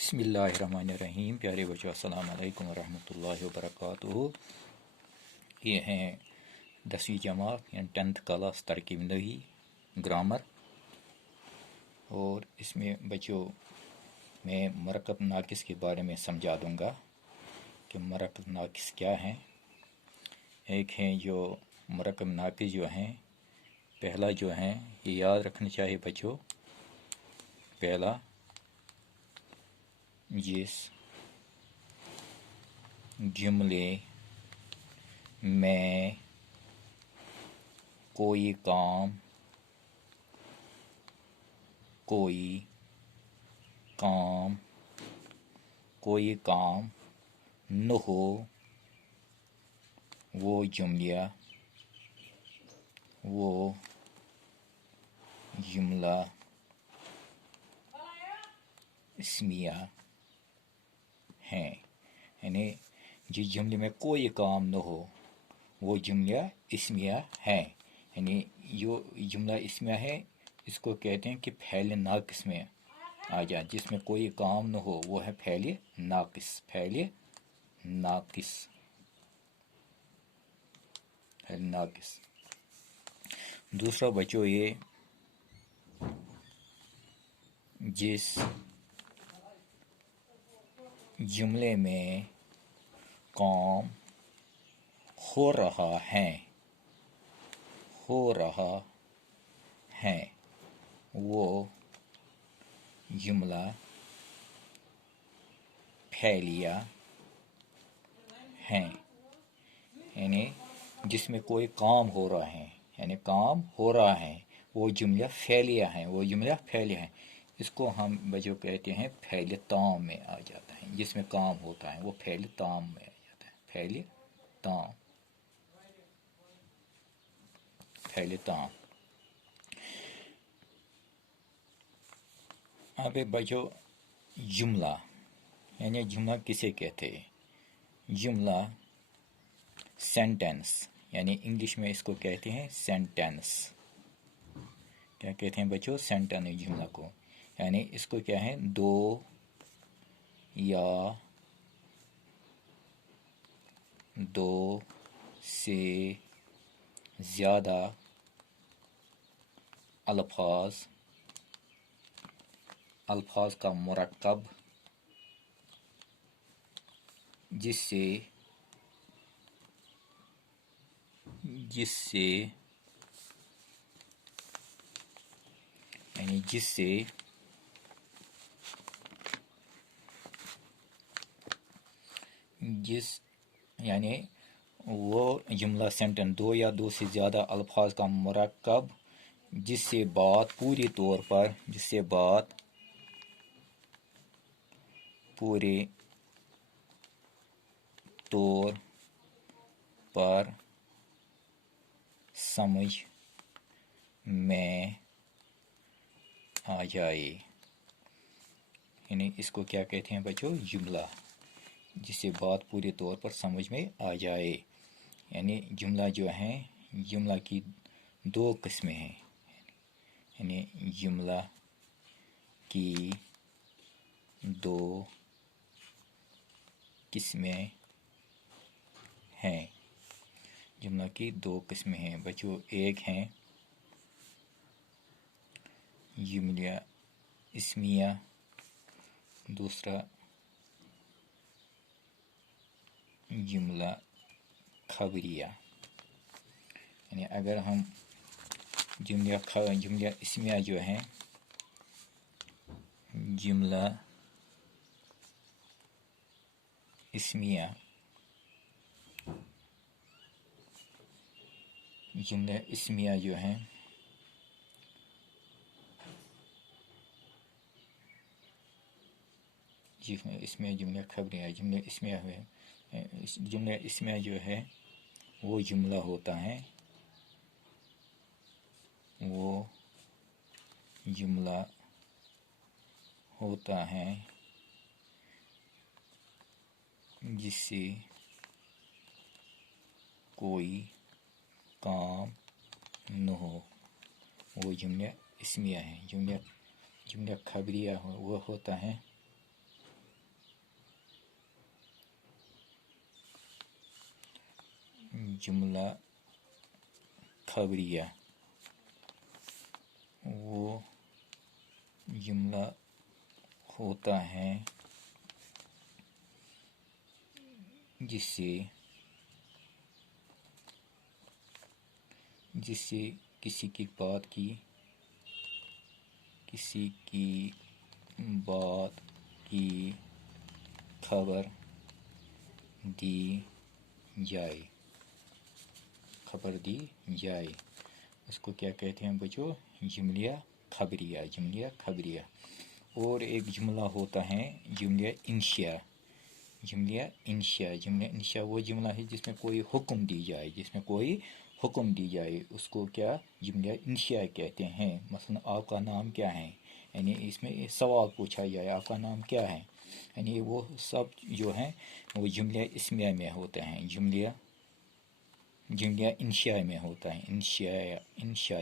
بسم اللہ الرحمن الرحیم۔ پیارے بچوں، السلام علیکم ورحمۃ اللہ وبرکاتہ۔ یہ ہیں 10ویں جماعت یعنی 10th کلاس ترکیب نحوی گرامر، اور اس میں بچوں میں مرکب ناقص کے بارے میں سمجھا دوں گا کہ مرکب ناقص کیا ہیں۔ ایک ہیں جو مرکب ناقص جو ہیں، پہلا جو ہیں یہ یاد رکھنا چاہیے بچوں، پہلا جس جملے میں کوئی کام نہ ہو وہ جملہ اسمیہ ہیں۔ یعنی جس جملے میں کوئی کام نہ ہو وہ جملہ اسمیہ ہے۔ یعنی جو جملہ اسمیہ ہے اس کو کہتے ہیں کہ فعل ناقص میں آ جائے، جس میں کوئی کام نہ ہو وہ ہے فعل ناقص۔ دوسرا بچوں، یہ جس جملے میں کام ہو رہا ہے وہ جملہ فعلیہ ہیں۔ یعنی جس میں کوئی کام ہو رہا ہے وہ جملہ فعلیہ ہیں۔ اس کو ہم بچوں کہتے ہیں فعل تام میں آ جاتا ہے۔ جس میں کام ہوتا ہے وہ فعل تام میں آ جاتا ہے، فعل تام۔ اب بچوں جملہ، یعنی جملہ کسے کہتے ہیں؟ جملہ سینٹینس، یعنی انگلش میں اس کو کہتے ہیں سینٹینس۔ کیا کہتے ہیں بچوں؟ سینٹینس جملہ کو، یعنی اس کو کیا ہے، دو یا دو سے زیادہ الفاظ کا مرکب جس سے یعنی وہ جملہ سینٹنس دو یا دو سے زیادہ الفاظ کا مرکب جس سے بات پورے طور پر سمجھ میں آ جائے۔ یعنی اس کو کیا کہتے ہیں بچوں؟ جملہ جس سے بات پورے طور پر سمجھ میں آ جائے۔ یعنی جملہ جو ہے، جملہ کی دو قسمیں ہیں، یعنی جملہ کی دو قسمیں ہیں بچوں۔ ایک ہیں جملہ اسمیہ، دوسرا جملہ خبریہ۔ یعنی اگر ہم جملہ اسمیہ جو ہیں، جملہ اسمیہ جو ہیں اس میں جملہ خبریہ، جملہ اسمیہ جو ہے وہ جملہ ہوتا ہے جس سے کوئی کام نہ ہو وہ جملہ اسمیہ ہے۔ جملہ خبریہ وہ ہوتا ہے جملہ خبریہ وہ جملہ ہوتا ہے جس سے کسی کی بات کی خبر دی جائے اس کو کیا کہتے ہیں بچو؟ جملہ خبریہ. اور ایک جملہ ہوتا ہے جملہ انشاء. جملہ انشاء وہ جملہ ہے جس میں کوئی حکم دی جائے اس کو کیا جملہ انشاء کہتے ہیں. مثلا آپ کا نام کیا ہے، یعنی اس میں سوال پوچھا جائے آپ کا نام کیا ہے، یعنی وہ سب جو ہیں وہ جملہ اسمیہ میں ہوتے ہیں، جملہ انشاء میں ہوتا ہے. انشاء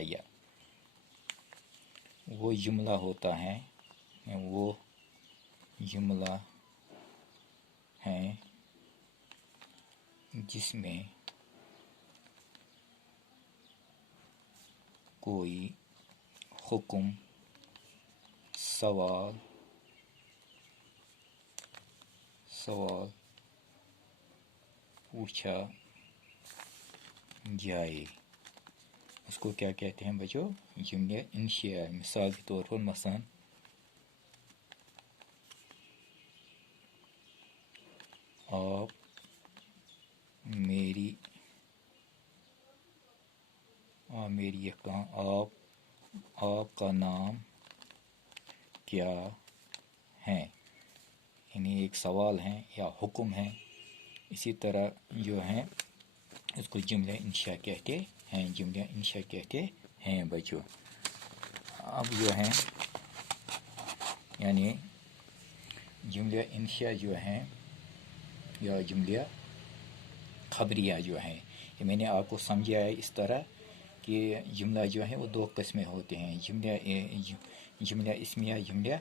وہ جملہ ہوتا ہے جس میں کوئی حکم، سوال پوچھا جائے اس کو کیا کہتے ہیں بچو؟ جملہ انشاء. مثال کے طور پر مثلا آپ کا نام کیا ہے، یعنی ایک سوال ہے یا حکم ہے. اسی طرح جو ہے اس کو جملہ انشاء کہتے ہیں بچوں. اب جو ہے یعنی جملہ انشاء جو ہے یا جملہ خبریہ جو ہے، یہ میں نے آپ کو سمجھایا اس طرح کہ جملہ جو ہے وہ دو قسمیں ہوتے ہیں، جملہ اسمیہ، جملہ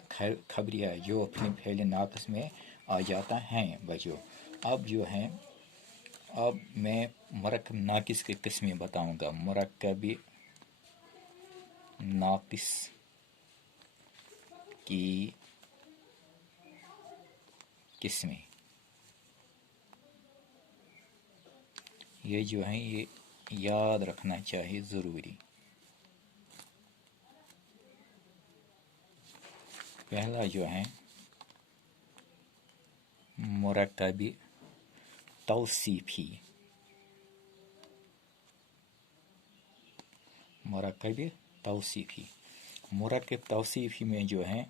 خبریہ جو اپنے فعل ناقص میں آ جاتا ہے بچوں. اب جو ہے میں مرکب ناقص کی قسمیں بتاؤں گا. مرکب ناقص کی قسمیں یہ جو ہیں یہ یاد رکھنا چاہیے ضروری. پہلا جو ہے مرکب توصیفی. مرکب توصیفی میں جو ہے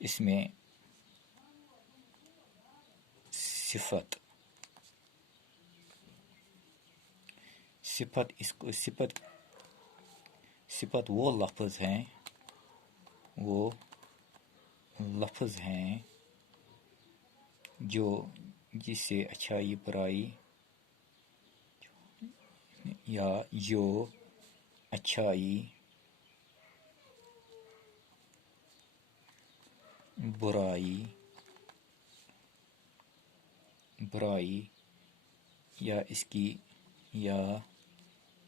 اس میں صفت وہ لفظ ہیں جو جس سے اچھائی برائی یا جو اچھائی برائی یا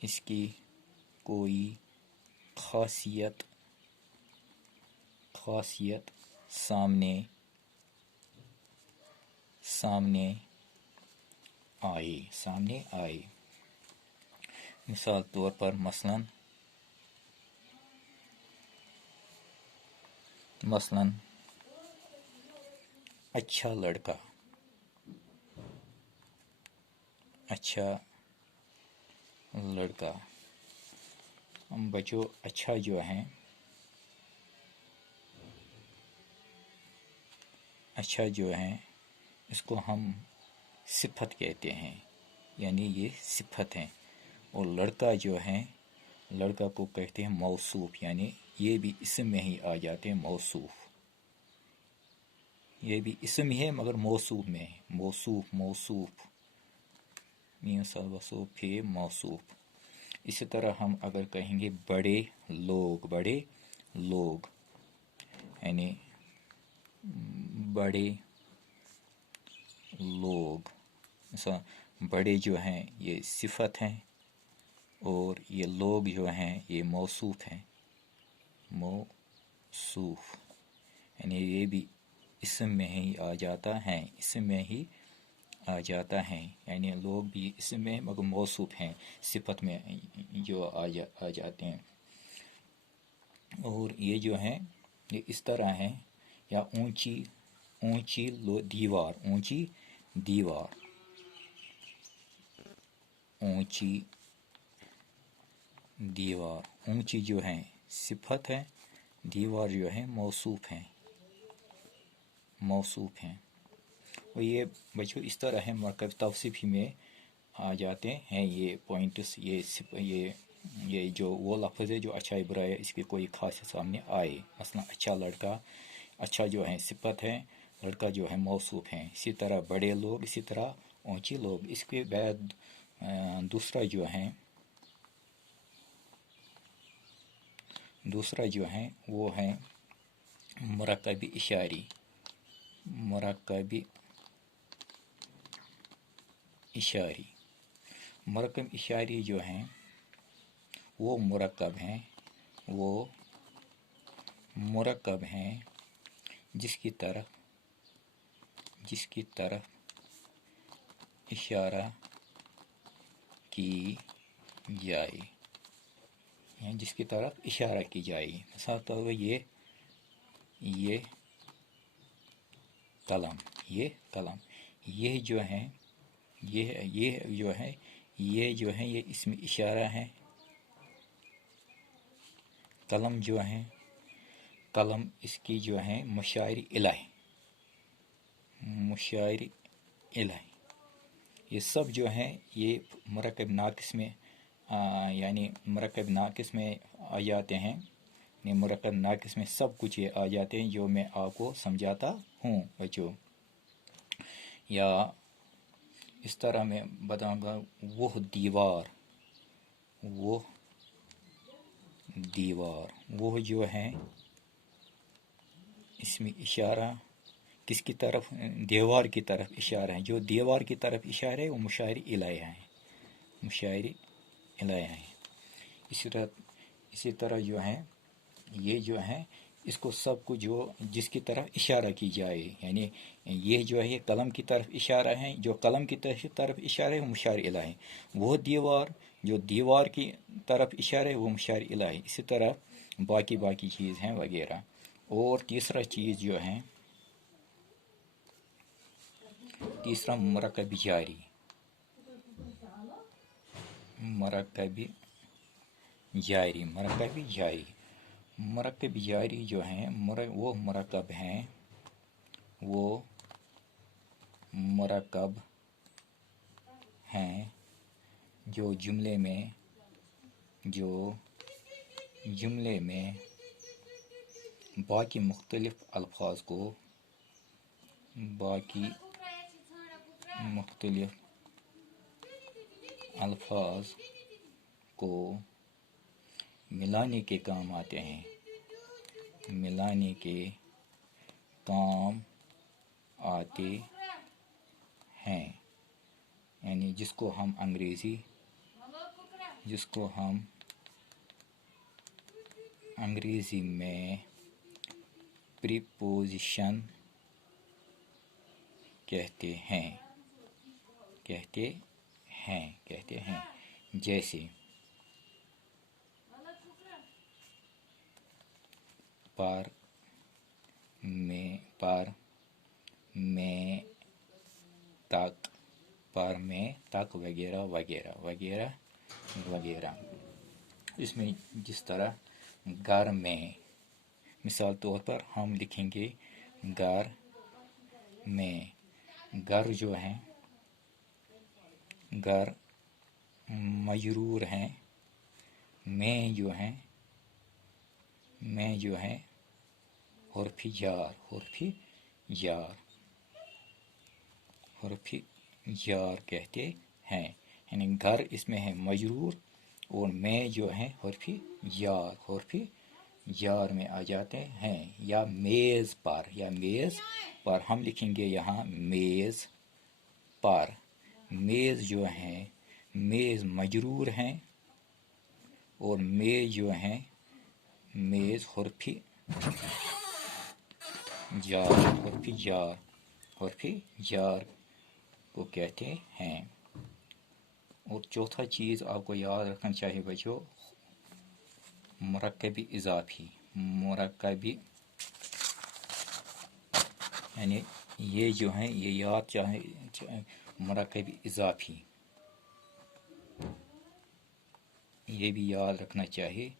اس کی کوئی خاصیت سامنے آئے. مثال طور پر مثلا اچھا لڑکا. بچوں اچھا جو ہے اس کو ہم صفت کہتے ہیں، یعنی یہ صفت ہے. اور لڑکا جو ہے لڑکا کو کہتے ہیں موصوف، یعنی یہ بھی اسم میں ہی آ جاتے ہیں. یہ بھی اسم ہی ہے مگر موصوف میں ہے. موصوف موصوف. اسی طرح ہم اگر کہیں گے بڑے لوگ یعنی بڑے لوگ، مثلا بڑے جو ہیں یہ صفت ہیں، اور یہ لوگ جو ہیں یہ موصوف ہیں، موصوف یعنی یہ بھی اسم میں ہی آ جاتا ہے، اسم میں ہی آ جاتا ہے، یعنی لوگ بھی اسم میں مگر موصوف ہیں، صفت میں جو آ جاتے ہیں۔ اور یہ جو ہیں یہ اس طرح ہیں، یا اونچی دیوار، اونچی دیوار، اونچی دیوار، اونچی جو ہیں صفت ہے، دیوار جو ہے موصوف ہیں، موصوف ہیں۔ اور یہ بچوں اس طرح ہے، مرکب توصیفی میں آ جاتے ہیں یہ پوائنٹس، یہ جو وہ لفظ ہے جو اچھا برا ہے اس کی کوئی خاص سامنے آئے، مثلا اچھا لڑکا، اچھا جو ہے صفت ہے، لڑکا جو ہے موصوف ہیں، اسی طرح بڑے لوگ، اسی طرح اونچے لوگ۔ اس کے بعد دوسرا جو ہے وہ ہے مرکب اشاری، مرکب اشاری، مرکب اشاری جو ہیں وہ مرکب ہیں جس کی طرف اشارہ کی جائے، یعنی جس کی طرف اشارہ کی جائے، مثال طور پر یہ قلم، یہ جو ہے یہ اسم اشارہ ہے۔ قلم جو ہے، قلم اس کی جو ہے مشار الیہ، یہ سب جو ہیں یہ مرکب ناقص میں یعنی مرکب ناقص میں آ جاتے ہیں، یعنی مرکب ناقص میں سب کچھ یہ آ جاتے ہیں جو میں آپ کو سمجھاتا ہوں بچوں۔ یا اس طرح میں بتاؤں گا، وہ دیوار، وہ جو ہے اس میں اشارہ کس کی طرف؟ دیوار کی طرف اشارہ ہے، جو دیوار کی طرف اشارہ ہے وہ مشار الیہ ہے، مشار الیہ ہے۔ اسی طرح جو ہے یہ جو ہے اس کو سب کو جو جس کی طرف اشارہ کی جائے، یعنی یہ جو ہے قلم کی طرف اشارہ ہے، جو قلم کی طرف اشارہ ہے وہ مشار الیہ ہے، وہ دیوار جو دیوار کی طرف اشارہ ہے وہ مشار الیہ ہے، اسی طرح باقی چیز ہیں وغیرہ۔ اور تیسرا چیز جو ہے، تیسرا مرکب جاری، مرکب جاری جو ہیں وہ مرکب ہیں جو جملے میں باقی مختلف الفاظ کو ملانے کے کام آتے ہیں، ملانے کے کام آتے ہیں، یعنی جس کو ہم انگریزی میں پریپوزیشن کہتے ہیں، جیسے پر، میں، تک وغیرہ وغیرہ۔ اس میں جس طرح گھر میں، مثال طور پر ہم لکھیں گے گھر میں، گھر جو ہے گھر مجرور ہیں، میں جو ہے حرف جار کہتے ہیں، یعنی گھر اس میں ہے مجرور، اور میں جو ہے حرف جار میں آ جاتے ہیں۔ یا میز پر ہم لکھیں گے یہاں میز پر، میز جو ہیں میز مجرور ہیں، اور میز جو ہیں میز حرفی جار، حرفی جار کو کہتے ہیں۔ اور چوتھا چیز آپ کو یاد رکھنا چاہیے بچوں، مرکب اضافی، یعنی یہ جو ہیں یہ یاد چاہے مرکب اضافی، یہ بھی یاد رکھنا چاہیے۔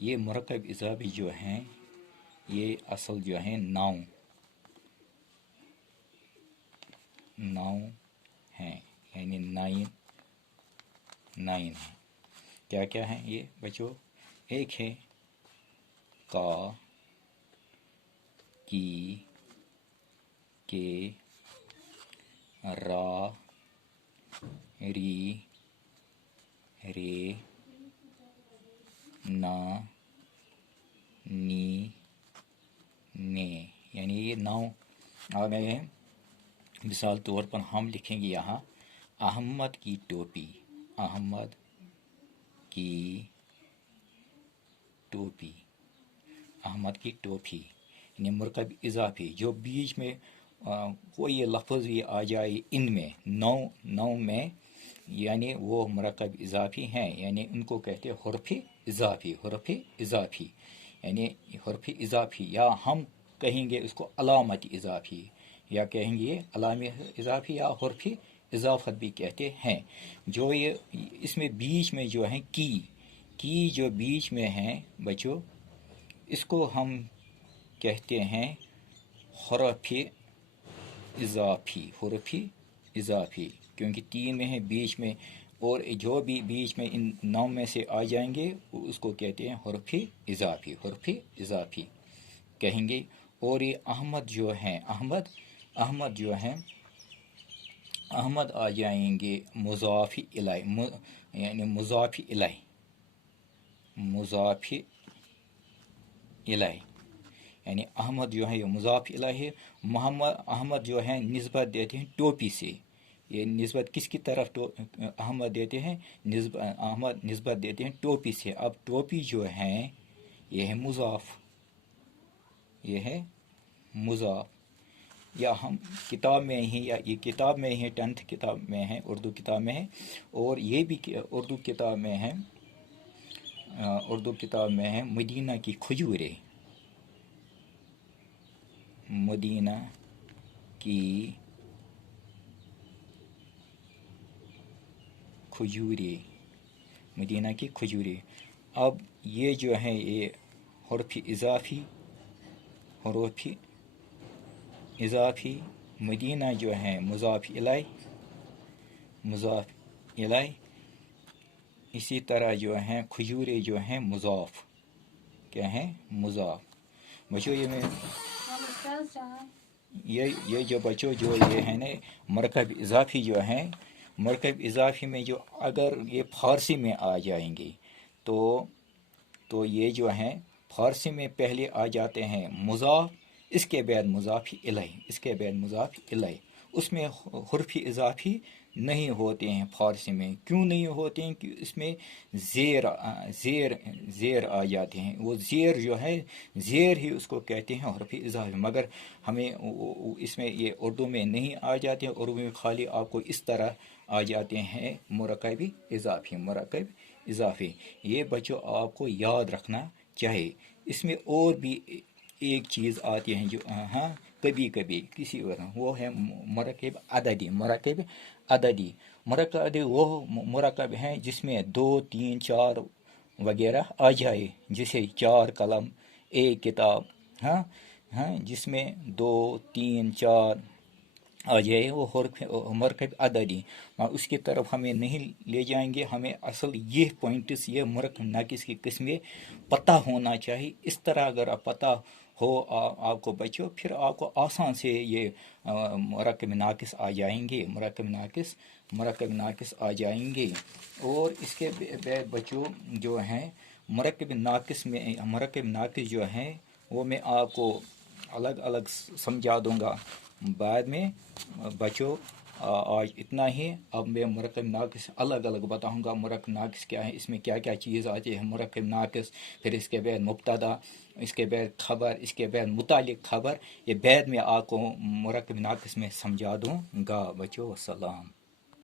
یہ مرکب اضافی جو ہیں یہ اصل جو ہیں 9 ہیں، یعنی 9 ہیں۔ کیا کیا ہیں یہ بچوں؟ ایک ہے کا، کی، کے، را، ری، رے، نا، نی، نے، یعنی یہ 9 آ گئے ہیں۔ مثال طور پر ہم لکھیں گے یہاں احمد کی ٹوپی، احمد کی ٹوپی، احمد کی ٹوپی، یعنی مرکب اضافی جو بیچ میں کوئی لفظ بھی آ جائے ان میں 9 میں، یعنی وہ مرکب اضافی ہیں، یعنی ان کو کہتے ہیں حرف اضافی، یعنی حرف اضافی، یا ہم کہیں گے اس کو علامت اضافی، یا کہیں گے علامت اضافی، یا حرف اضافت بھی کہتے ہیں۔ جو یہ اس میں بیچ میں جو ہیں کی جو بیچ میں ہیں بچوں، اس کو ہم کہتے ہیں حرف اضافی، کیونکہ 3 میں ہے بیچ میں، اور جو بھی بیچ میں ان 9 میں سے آ جائیں گے اس کو کہتے ہیں حرف اضافی کہیں گے۔ اور یہ احمد جو ہیں احمد جو ہیں احمد آ جائیں گے مضاف الیہ، یعنی مضاف الیہ، یعنی احمد جو ہے یہ مضاف الیہ ہے۔ احمد جو ہے نسبت دیتے ہیں ٹوپی سے، یہ نسبت کس کی طرف احمد دیتے ہیں؟ احمد نسبت دیتے ہیں ٹوپی سے۔ اب ٹوپی جو ہے یہ ہے مضاف، یا ہم کتاب میں ہی، یا یہ کتاب میں ہی 10th کتاب میں ہے، اردو کتاب میں ہے، اور یہ بھی اردو کتاب میں ہے مدینہ کی کھجوریں، مدینہ کی کھجوریں۔ اب یہ جو ہے یہ حرف اضافی، مدینہ جو ہے مضاف الیہ، اسی طرح جو ہیں کھجوریں جو ہیں مضاف، کیا ہیں؟ مضاف۔ بچوں یہ جو بچوں جو یہ ہے نا مرکب اضافی جو ہیں، مرکب اضافی میں جو اگر یہ فارسی میں آ جائیں گے تو یہ جو ہیں فارسی میں پہلے آ جاتے ہیں مضاف، اس کے بعد مضاف الیہ، اس میں حرف اضافی نہیں ہوتے ہیں فارسی میں۔ کیوں نہیں ہوتے ہیں؟ کہ اس میں زیر آ جاتے ہیں، وہ زیر جو ہے زیر ہی اس کو کہتے ہیں حرف اضافی، مگر ہمیں اس میں یہ اردو میں نہیں آ جاتے ہیں، اردو میں خالی آپ کو اس طرح آ جاتے ہیں مرکب اضافی۔ یہ بچوں آپ کو یاد رکھنا چاہیے۔ اس میں اور بھی ایک چیز آتی ہے جو کبھی کسی اور، وہ ہے مرکب عددی۔ وہ مرکب ہیں جس میں 2 3 4 وغیرہ آ جائے، جیسے 4 قلم، 1 کتاب، جس میں 2 3 4 آ جائے، وہ مرکب عددی۔ اس کی طرف ہمیں نہیں لے جائیں گے، ہمیں اصل یہ پوائنٹس، یہ مرکب ناقص کی قسمیں پتہ ہونا چاہیے۔ اس طرح اگر آپ پتہ ہو آپ کو بچوں، پھر آپ کو آسان سے یہ مرکب ناقص آ جائیں گے، مرکب ناقص آ جائیں گے۔ اور اس کے بعد بچوں جو ہیں مرکب ناقص جو ہیں وہ میں آپ کو الگ سمجھا دوں گا بعد میں بچوں۔ آج اتنا ہی. اب میں مرکب ناقص الگ الگ بتاؤں گا. مرکب ناقص کیا ہے, اس میں کیا کیا چیز آتی ہے. مرکب ناقص, پھر اس کے بعد مبتدا, اس کے بعد خبر, اس کے بعد متعلق خبر. یہ بعد میں آپ کو مرکب ناقص میں سمجھا دوں گا. بچو السلام.